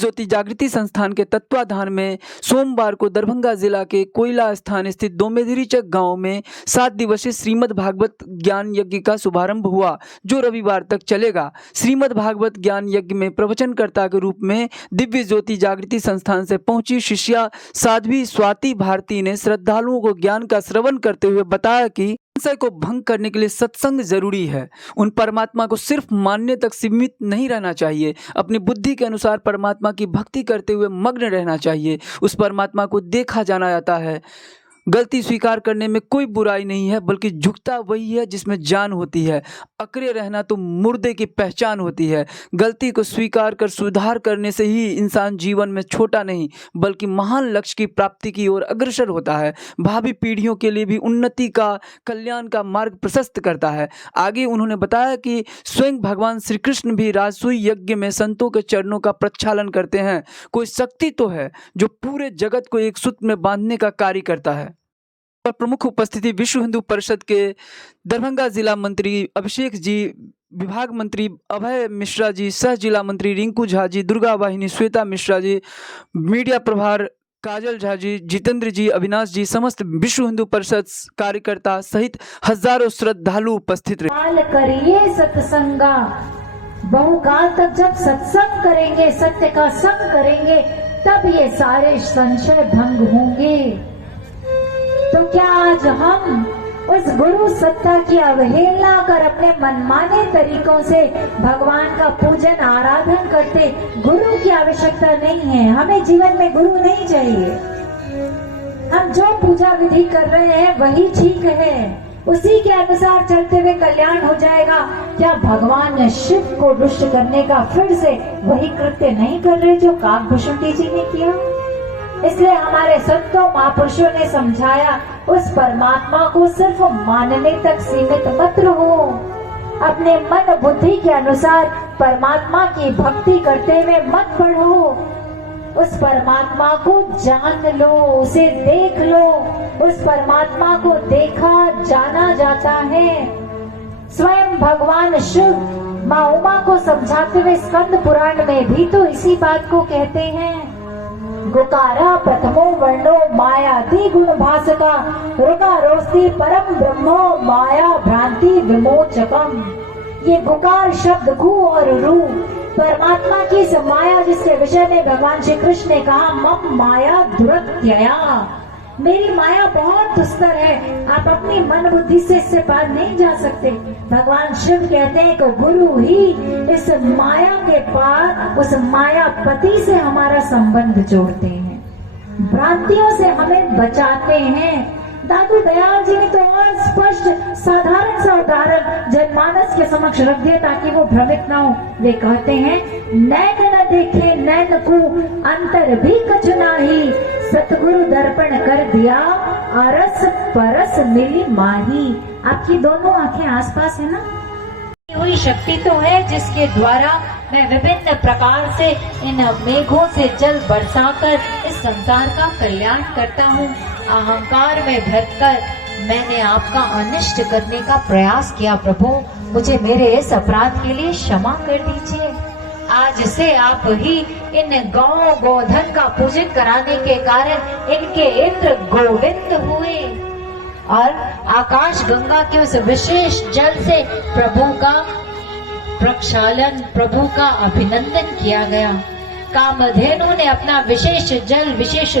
ज्योति जागृति संस्थान के तत्वाधान में सोमवार को दरभंगा जिला के कोयला स्थान स्थित दोमेधिरीचक गांव में 7 दिवसीय श्रीमद् भागवत ज्ञान यज्ञ का शुभारंभ हुआ, जो रविवार तक चलेगा। श्रीमद् भागवत ज्ञान यज्ञ में प्रवचनकर्ता के रूप में दिव्य ज्योति जागृति संस्थान से पहुंची शिष्या साध्वी स्वाति भारती ने श्रद्धालुओं को ज्ञान का श्रवण करते हुए बताया कि संशय को भंग करने के लिए सत्संग जरूरी है। उन परमात्मा को सिर्फ मानने तक सीमित नहीं रहना चाहिए, अपनी बुद्धि के अनुसार परमात्मा की भक्ति करते हुए मग्न रहना चाहिए। उस परमात्मा को देखा जाना जाता है। गलती स्वीकार करने में कोई बुराई नहीं है, बल्कि झुकता वही है जिसमें जान होती है। अकड़े रहना तो मुर्दे की पहचान होती है। गलती को स्वीकार कर सुधार करने से ही इंसान जीवन में छोटा नहीं बल्कि महान लक्ष्य की प्राप्ति की ओर अग्रसर होता है। भावी पीढ़ियों के लिए भी उन्नति का, कल्याण का मार्ग प्रशस्त करता है। आगे उन्होंने बताया कि स्वयं भगवान श्री कृष्ण भी राजसूय यज्ञ में संतों के चरणों का प्रक्षालन करते हैं। कोई शक्ति तो है जो पूरे जगत को एक सूत्र में बांधने का कार्य करता है। पर प्रमुख उपस्थिति विश्व हिंदू परिषद के दरभंगा जिला मंत्री अभिषेक जी, विभाग मंत्री अभय मिश्रा जी, सह जिला मंत्री रिंकू झा जी, दुर्गा वाहिनी श्वेता मिश्रा जी, मीडिया प्रभार काजल झा जी, जितेंद्र जी, अविनाश जी, समस्त विश्व हिंदू परिषद कार्यकर्ता सहित हजारों श्रद्धालु उपस्थित रहे। करिए सत्संगा, बहुकाल तक जब सत्संग करेंगे, सत्य का संग करेंगे, तब ये सारे संशय भंग होंगे। तो क्या आज हम उस गुरु सत्ता की अवहेलना कर अपने मनमाने तरीकों से भगवान का पूजन आराधन करते? गुरु की आवश्यकता नहीं है, हमें जीवन में गुरु नहीं चाहिए। हम जो पूजा विधि कर रहे हैं वही ठीक है, उसी के अनुसार चलते हुए कल्याण हो जाएगा। क्या भगवान शिव को रुष्ट करने का फिर से वही कृत्य नहीं कर रहे जो काकभूषुंडी जी ने किया? इसलिए हमारे संतों महापुरुषों ने समझाया, उस परमात्मा को सिर्फ मानने तक सीमित मत रहो। अपने मन बुद्धि के अनुसार परमात्मा की भक्ति करते हुए मत बढ़ो। उस परमात्मा को जान लो, उसे देख लो। उस परमात्मा को देखा जाना जाता है। स्वयं भगवान शिव माँ उमा को समझाते हुए स्कंद पुराण में भी तो इसी बात को कहते हैं। गुकारा प्रथमो वर्णो मायाति गुण भासका, ऋकारोस्ति परम ब्रह्मो माया भ्रांति विमोचकम। ये गुकार शब्द गु और रू परमात्मा की इस माया, जिसके विषय में भगवान श्री कृष्ण ने कहा मम माया दुरत्यया, मेरी माया बहुत दुस्तर है, आप अपनी मन बुद्धि से इससे पार नहीं जा सकते। भगवान शिव कहते हैं कि गुरु ही इस माया के पार उस मायापति से हमारा संबंध जोड़ते हैं, भ्रांतियों से हमें बचाते हैं। दादू दयाल जी ने तो और स्पष्ट साधारण सा उदाहरण जनमानस के समक्ष रख दिया ताकि वो भ्रमित ना हो। वे कहते हैं नैन न देखे नैन को अंतर भी कछ नाही, सतगुरु दर्पण कर दिया अरस परस मिली माही। आपकी दोनों आंखें आसपास है ना? हुई शक्ति तो है जिसके द्वारा मैं विभिन्न प्रकार से इन मेघों से जल बरसाकर इस संसार का कल्याण करता हूँ। अहंकार में भरकर मैंने आपका अनिष्ट करने का प्रयास किया। प्रभु, मुझे मेरे इस अपराध के लिए क्षमा कर दीजिए। आज से आप ही इन गौ गोधन का पूजन कराने के कारण इनके इंद्र गोविंद हुए और आकाश गंगा के उस विशेष जल से प्रभु का प्रक्षालन, प्रभु का अभिनंदन किया गया। कामधेनु ने अपना विशेष जल, विशेष